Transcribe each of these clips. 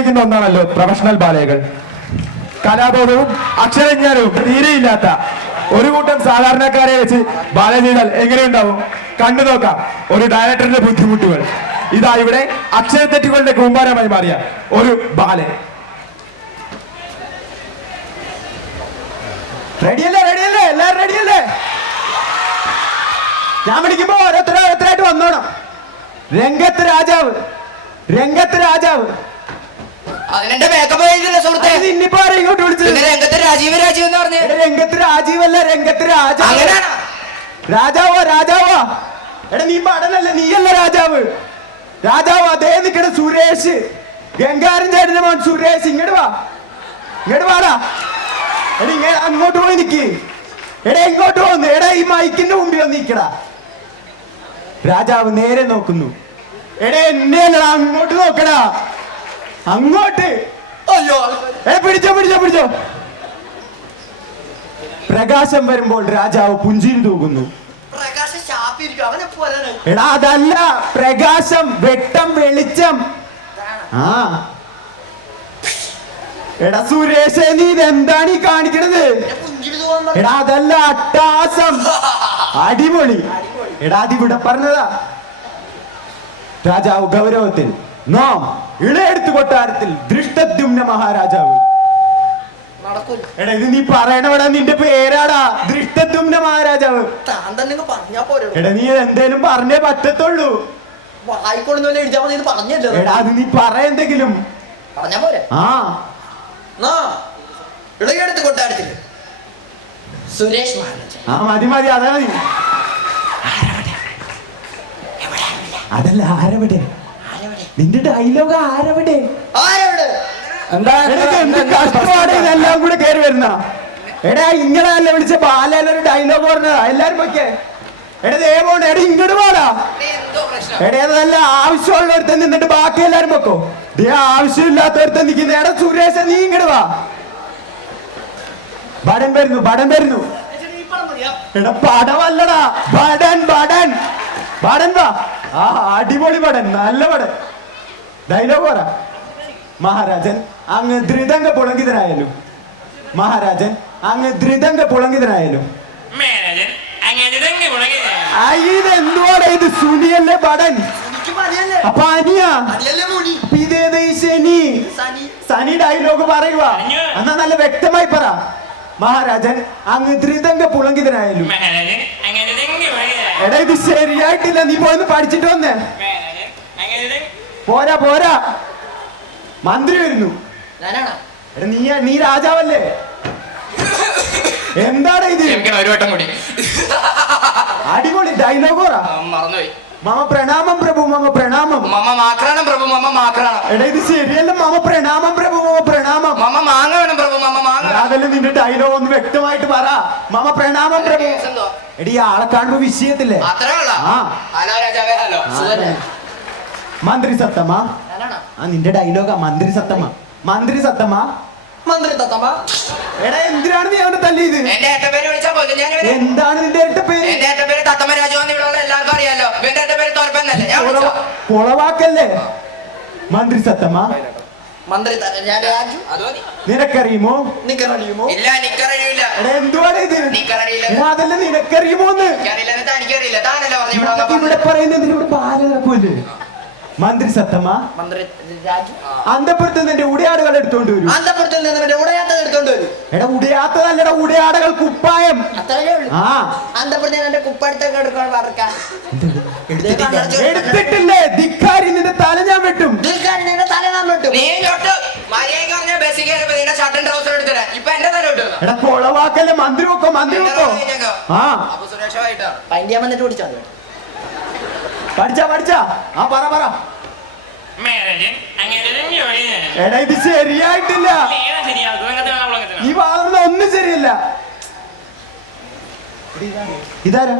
നിർബന്ധിക്കുന്ന ഒന്നാണല്ലോ professional ബാലകൾ. കലാബോധവും അക്ഷരജ്ഞാനവും തീരെയില്ലാത്ത ഒരു കൂട്ടം സാധാരണക്കാരെ വെച്ച് ബാല ചെയ്താൽ എങ്ങനെയുണ്ടാവും? കണ്ടു നോക്കാം ഒരു ഡയറക്ടറിന്റെ ബുദ്ധിമുട്ടുകൾ. ഇതാ ഇവിടെ അക്ഷരത്തെറ്റുകളുടെ കൂമ്പാരമായി മാറിയ ഒരു ബാലൻ. റെഡിയല്ലേ? റെഡിയല്ലേ? എല്ലാരും റെഡിയല്ലേ? ഞാൻ വിളിക്കുമ്പോ ഓരോരുത്തരായിട്ട് വന്നോണം. രംഗത്ത് രാജാവ്, രംഗത്ത് രാജാവ്. അതിനെന്റെ മേക്കപ്പ് സുഹൃത്തെ ഇന്നിപ്പോ ഇങ്ങോട്ട് വിളിച്ചത് രംഗത്ത് രാജീവ് രാജീവ് എന്ന് പറഞ്ഞു. രംഗത്ത് രാജീവല്ല, രംഗത്ത് രാജാവ്. രാജാവോ രാജാവോ? എടാ നീ പടനല്ലേ, നീയല്ല രാജാവ്. രാജാവ് അതേ നിക്കണ സുരേഷ്, ഗംഗാരൻ ചേട്ടന്റെ മോൻ സുരേഷ്. ഇങ്ങോട്ട് വാ, ഇങ്ങോട്ട് വാടാ. എടാ ഇങ്ങനെ അങ്ങോട്ട് പോയി നിക്ക്. എടാ ഇങ്ങോട്ട് പോന്ന്. എടാ ഈ മൈക്കിന്റെ മുമ്പിൽ വന്ന് നിക്കടാ. രാജാവ് നേരെ നോക്കുന്നു. എടാ എന്നെ അങ്ങോട്ട് നോക്കടാ, അങ്ങോട്ട്. പിടിച്ചോ പിടിച്ചോ പിടിച്ചോ. പ്രകാശം വരുമ്പോൾ രാജാവ് പുഞ്ചിരി തൂകുന്നു. എടാ അതല്ല പ്രകാശം, വെട്ടം, വെളിച്ചം. ആ എടാ സുരേഷ്, നീ ഇതെന്താണ് ഈ കാണിക്കണത്? എടാ അതല്ല അട്ടാസം, അടിപൊളി. എടാ അതിവിടെ പറഞ്ഞതാ. രാജാവ് ഗൗരവത്തിൽ നാം ഇളയെടുത്തു കൊട്ടാരത്തിൽ ദൃഷ്ടദ്യുമ്ന മഹാരാജാവ്. എടാ ഇത് നീ പറയണവിടാ, നിന്റെ പേരാടാ ദൃഷ്ടദ്യുമ്ന മഹാരാജാവ്. എടാ നീ എന്തേലും പറഞ്ഞേ പറ്റത്തുള്ളൂ. എടാ അത് നീ പറ എന്തെങ്കിലും. ആ ഇളയെടുത്ത് കൊട്ടാരത്തിൽ സുരേഷ് മഹാരാജ. ആ മതി മതി, അതാ മതി. അതല്ല ആരവിടെ? നിന്റെ ഡയലോഗ് ആരവിടെ? കഷ്ടപ്പാട് ഇതെല്ലാം കൂടെ കയറി വരുന്ന. എടാ ഇങ്ങളല്ല വിളിച്ച ബാലൊരു ഡയലോഗ് പറഞ്ഞതാ. എല്ലാരും പൊക്കെ. എടാ ദേവോണ്ട് എടാ ഇങ്ങോട്ട് പോടാ. എടാ അതല്ല ആവശ്യമുള്ള ഒരുത്തൻ നിന്നിട്ട് ബാക്കി എല്ലാരും പൊക്കോ. ദേ ആവശ്യമില്ലാത്ത ഒരുത്തൻ നിൽക്കുന്ന. എടാ സുരേഷ് നീ ഇങ്ങോട്ട് വാ. ബടൻ വരുന്നു, ബടൻ വരുന്നു. എടാ പടമല്ലടാ, ബടൻ ബടൻ ബടൻ വാ. ആ അടിപൊളി ബടൻ, നല്ല ബടൻ. ഡയലോഗ് പറ. മഹാരാജൻ അങ്ങ് ധൃതംഗ പുളങ്കിതനായാലും, മഹാരാജൻ അങ്ങ് ധൃതംഗ പുളങ്കിതനായാലും. ഇതെന്തുവാടാ ഇത്? സുനിയല്ലേ ബടൻ? അപ്പൊ അനിയാ ഇതേത് ശനി? സനി ഡയലോഗ് പറയുക. എന്നാ നല്ല വ്യക്തമായി പറ. മഹാരാജൻ അങ്ങ് ധൃതംഗ പുളങ്കിതനായാലും. എടാ ഇത് ശരിയായിട്ടില്ല, നീ പോയെന്ന് പഠിച്ചിട്ട് വന്നേ. പോരാ പോരാ, മന്ത്രി വരുന്നു. എടാ നീ രാജാവല്ലേ? എന്താണ് ഇത്? ഒരു വട്ടം കൂടി അടിപൊളി ഡയലോഗ് പറ. മറന്നുപോയി. മമ പ്രണാമം പ്രഭു, മമ പ്രണാമം. മമ മാക്രാണം പ്രഭു, മമ മാക്രാണം. എടാ ഇത് ശരിയല്ല. മമ പ്രണാമം പ്രഭു, മമ പ്രണാമം. മമ മാങ്ങ വേണം പ്രഭു, മമ മാങ്ങ. അതല്ല നിന്റെ ഡയലോഗ് ഒന്ന് വ്യക്തമായിട്ട് പറ. മമ പ്രണാമം പ്രഭു. എടി ആളെ കാണുമ്പോ വിഷയത്തില്ലേ? ഹലോ രാജാവേ, ഹലോ. മന്ത്രി സത്തമ്മ. ആ നിന്റെ ഡയലോഗാ. മന്ത്രി സത്തമ്മ, മന്ത്രി സത്തമ്മ, മന്ത്രി തത്തമ്മ. എടാ എന്തിനാണ് നീ അവനെ തല്ലിയത്? എന്റെ ഏട്ടപ്പേര് വിളിച്ചാ പോലെ ഞാൻ. എന്താണ് നിന്റെ ഏട്ടപ്പേര്? എന്റെ ഏട്ടപ്പേര് തത്തമ്മ രാജു എന്ന് ഇവിടെ എല്ലാവർക്കും അറിയാലോ. എന്റെ ഏട്ടപ്പേര് തോൽപ്പന്നല്ലേ. കൊളവാക്കല്ലേ? മന്ത്രി സത്തമ്മ, മന്ത്രി രാജു. നിനക്കറിയുമോ? നിക്കറിയുമോ? ഇല്ല, നിക്കറിയില്ല. എടാ എന്തുവാണ് ഇത്? നിക്കറിയില്ല. അതല്ല നിനക്കറിയുമോന്ന്? എനിക്കറിയില്ല, തനിക്കറിയില്ല. താനല്ലേ പറഞ്ഞു ഇവിടെ പറയുന്നത് ഇവിടെ ബാല നടക്കൂല്ലേ? മന്ത്രി സത്തമ്മ, മന്ത്രി രാജു. അന്തപുരത്ത് നിന്റെ ഉടയാടുകൾ എടുത്തോണ്ട് വരും. അന്തപുരത്തിൽ നിന്ന് ഉടയാത്ത എടുത്തോണ്ട് വരും. എടാ ഉടയാത്തതല്ലടാ, ഉടയാടകൾ കുപ്പായം. അത്രയേ ഉള്ളൂ. ആ അന്തപുരത്ത് എന്റെ കുപ്പായത്തൊക്കെ എടുക്കാൻ പറക്കാം. എടുത്തിട്ടില്ലേ? ധിക്കാരി, നിന്റെ തല ഞാൻ വെട്ടും. നിന്റെ തല ഞാൻ വെട്ടും. നീ ചൊട്ട് മര്യാദ പറഞ്ഞ ബസ്സിൽ കയറിയപ്പോ നിന്റെ ഷർട്ടും ട്രൗസർ എടുത്തില്ല. ഇപ്പൊ എന്റെ തല വിട്ടു. എടാ കൊളവാക്കല്ലേ? മന്ത്രി വെക്കോ, മന്ത്രി വെക്കോ. ആ അപ്പൊ സുരക്ഷമായിട്ടാണ് പൈൻഡിയാൻ വന്നിട്ട് പിടിച്ചാ പഠിച്ചാ പഠിച്ചാ. ആ പറ പറ. എടാ ഇത് ശരിയായിട്ടില്ല. ഈ വളർന്ന ഒന്നും ശരിയല്ല. ഇതാരാ?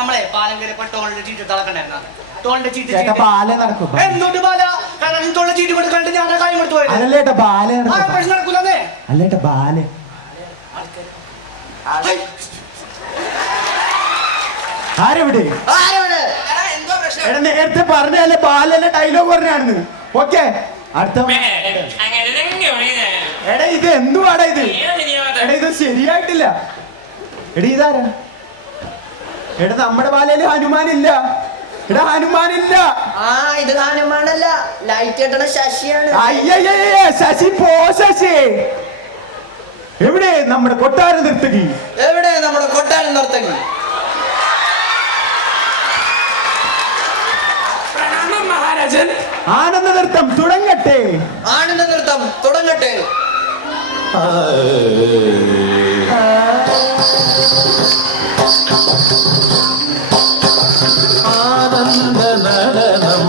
നമ്മളെ പാലം കയറിയപ്പോ ടോളിന്റെ ചീറ്റ് തളക്കണ്ടായിരുന്നു. ടോളിന്റെ ചീറ്റ് ബാല നടക്കും. എന്തുകൊണ്ട് ബാല? കാരണം ടോളിന്റെ ചീറ്റ് കൊടുക്കാണ്ട് ഞാൻ കാര്യം കൊടുത്തു പോയത്. അല്ലേട്ടാ ബാല നടക്കൂലേ? അല്ലേട്ടാ ബാല. ആരെവിടെ? പ്രശ്നം. എടാ നേരത്തെ പറഞ്ഞല്ലേ ബാലന്റെ ഡയലോഗ് പറഞ്ഞാണ്. ഓക്കെ അടുത്ത എടാ ഇത് എന്തുവാടാ ഇത്? എടാ ഇത് ശരിയായിട്ടില്ല. എടാ ഇതാരാ? എടാ നമ്മുടെ ബാലയില് ഹനുമാനില്ല. എടാ ഹനുമാനില്ല. ആ ഇത് ഹനുമാനല്ല, ലൈറ്റ് കെട്ടണ ശശിയാണ്. അയ്യയ്യേ ശശി പോ ശശി. എവിടെ നമ്മുടെ കൊട്ടാര നിർത്തകി? എവിടെ നമ്മുടെ കൊട്ടാരം നർത്തകി? മഹാരാജൻ ആനന്ദ നൃത്തം തുടങ്ങട്ടെ. ആനന്ദ നൃത്തം തുടങ്ങട്ടെ. ആനന്ദ നടനം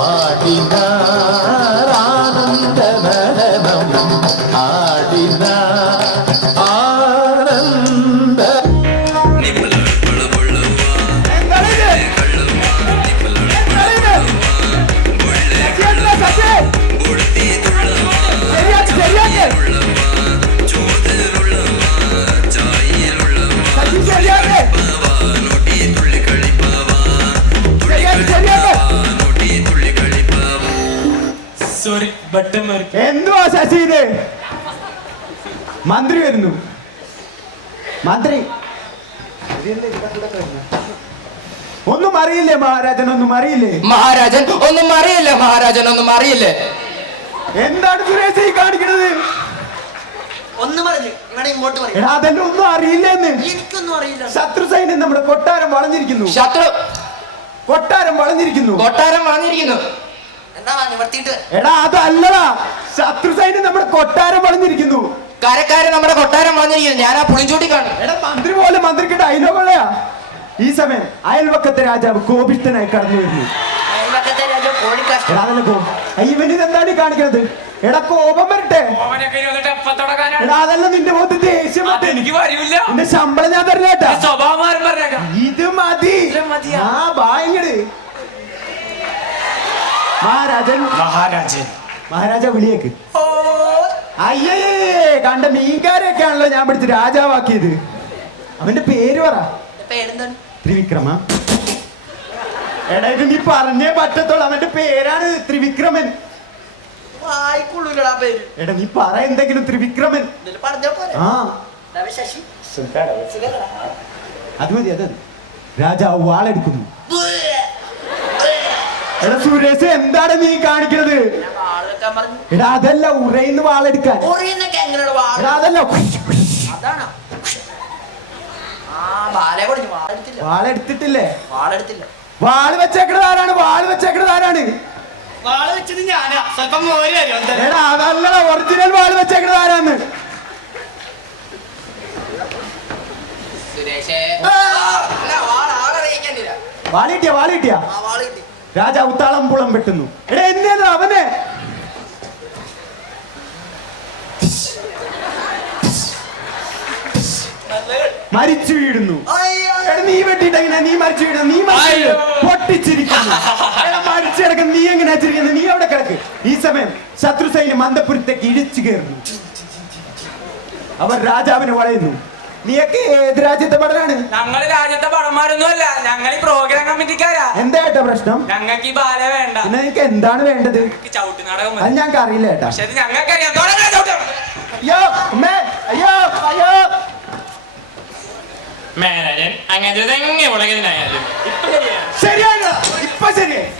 ആടിനാർ ആനന്ദ നടനം ആടിനാർ ആനന്ദ എന്താണിത്? എന്താണിത്? ശശിയല്ല, ശശി. ശരിയാക്ക്, ശരിയാക്ക്. ശശി ശരിയാക്ക്. ശരിയാക്ക്, ശരിയാക്ക്. സോറി ബട്ടൺ എന്തുവാ ശശി ഇത്? മന്ത്രി വരുന്നു. മന്ത്രി ഒന്നും അറിയില്ലേ മഹാരാജൻ? ഒന്നും അറിയില്ലേ? മഹാരാജൻ ഒന്നും അറിയില്ല, മഹാരാജൻ ഒന്നും അറിയില്ലേ. എന്താണ് സുരേഷ് ഈ കാണിക്കണത്? ഒന്ന് പറഞ്ഞു ഇവിടെ ഇങ്ങോട്ട് പറയും. എടാ അതെല്ലാം ഒന്നും അറിയില്ലെന്ന്. എനിക്കൊന്നും അറിയില്ല. ശത്രു സൈന്യം നമ്മുടെ കൊട്ടാരം വളഞ്ഞിരിക്കുന്നു. ശത്രു കൊട്ടാരം വളഞ്ഞിരിക്കുന്നു. കൊട്ടാരം വളഞ്ഞിരിക്കുന്നു. എന്താ നിവർത്തിയിട്ട്? എടാ അതല്ലടാ, ശത്രു സൈന്യം നമ്മുടെ കൊട്ടാരം വളഞ്ഞിരിക്കുന്നു. കരക്കാരൻ നമ്മുടെ കൊട്ടാരം വളഞ്ഞിരിക്കുന്നു. ഞാൻ ആ പുളിഞ്ചൂട്ടി കാണും. എടാ മന്ത്രി പോലെ മന്ത്രിക്ക് ഡയലോഗുള്ളയാ. ഈ സമയം അയൽവക്കത്തെ രാജാവ് കോപിഷ്ഠനായി കടന്നു വരുന്നു. എടാ അതല്ല ഇവന് എന്താണ് ഈ കാണിക്കണത്? എടാ കോപം വരട്ടെ. എടാ അതല്ല നിന്റെ മുഖത്ത് ദേഷ്യം വരട്ടെ. എനിക്ക് വരില്ല. നിന്റെ ശമ്പളം ഞാൻ തരില്ലേട്ടാ. സ്വഭാവം പറഞ്ഞേക്കാം. ഇത് മതി. ആ ബായിങ്ങട് മഹാരാജൻ. മഹാരാജൻ മഹാരാജ വിളിയേക്ക്. അയ്യേ കണ്ട മീൻകാരെയൊക്കെ ആണല്ലോ ഞാൻ പിടിച്ച് രാജാവാക്കിയത്. അവന്റെ പേര് പറ. പേരെന്താണ്? ത്രിവിക്രമ. എടാ ഇത് നീ പറഞ്ഞേ പറ്റത്തുള്ളൂ. അവന്റെ പേരാണ് ത്രിവിക്രമൻ. വായിക്കൊള്ളൂലടാ പേര്. എടാ നീ പറ എന്തെങ്കിലും. ത്രിവിക്രമൻ. പറഞ്ഞ പോലെ ആ ശശി. അത് മതി അത് മതി. രാജാവ് വാളെടുക്കുന്നു. എടാ സുരേഷ് എന്താണ് നീ കാണിക്കണത്? എടാ അതല്ല ഉറയിന്ന് വാളെടുക്കാൻ. എടാ അതല്ല അതാണ് വാളെടുത്തിട്ടില്ലേ? വാളെടുത്തില്ല. വാള് വെച്ചേക്കണത് ആരാണ്? വാള് വെച്ചേക്കണത് ആരാണ്? വാള് വെച്ചത് ഞാനാ. സ്വല്പം മോര് തരും. എടാ അതല്ലടാ, ഒറിജിനൽ വാള് വെച്ചേക്കണത് ആരാന്ന്? സുരേഷേ വാള് കിട്ടിയ വാള് കിട്ടിയ രാജാവ് താളം പുളം വെട്ടുന്നു. എടാ എന്നെയാണ് അവനെ. മരിച്ചു വീഴുന്നു. എടാ നീ വെട്ടിട്ട് എങ്ങനെ നീ മരിച്ചു വീഴുന്നു? നീ പൊട്ടിച്ചിരിക്കുന്നു. എടാ മരിച്ചു കിടക്കുന്നു. നീ എങ്ങനെയാ ചിരിക്കുന്നത്? നീ അവിടെ കിടക്ക്. ഈ സമയം ശത്രു സൈന്യം അന്തപുരത്തേക്ക് ഇഴിച്ചു കയറുന്നു. അവർ രാജാവിനെ വളയുന്നു. നീയൊക്കെ ഏത് രാജ്യത്തെ പടനാണ്? ഞങ്ങള് രാജ്യത്തെ പടന്മാരൊന്നും അല്ല. ഞങ്ങൾ ഈ പ്രോഗ്രാം കമ്മിറ്റിക്കാരാ. എന്താ ഏട്ടാ പ്രശ്നം? ഞങ്ങൾക്ക് ഈ ബാല വേണ്ട. പിന്നെ നിനക്ക് എന്താണ് വേണ്ടത്? ചവിട്ട് നാടകം അത് ഞങ്ങൾക്ക് അറിയില്ല ഏട്ടാ. പക്ഷെ അത് ഞങ്ങൾക്കറിയാം. തുടങ്ങാം ചവിട്ട്. അയ്യോ അമ്മേ, അയ്യോ അയ്യോ. മേനജൻ അങ്ങനത്തെ എങ്ങനെ വിളകുന്നതായാലും ഇപ്പൊ ശരിയാണ്. ശരിയാണ്. ഇപ്പൊ ശരിയായി.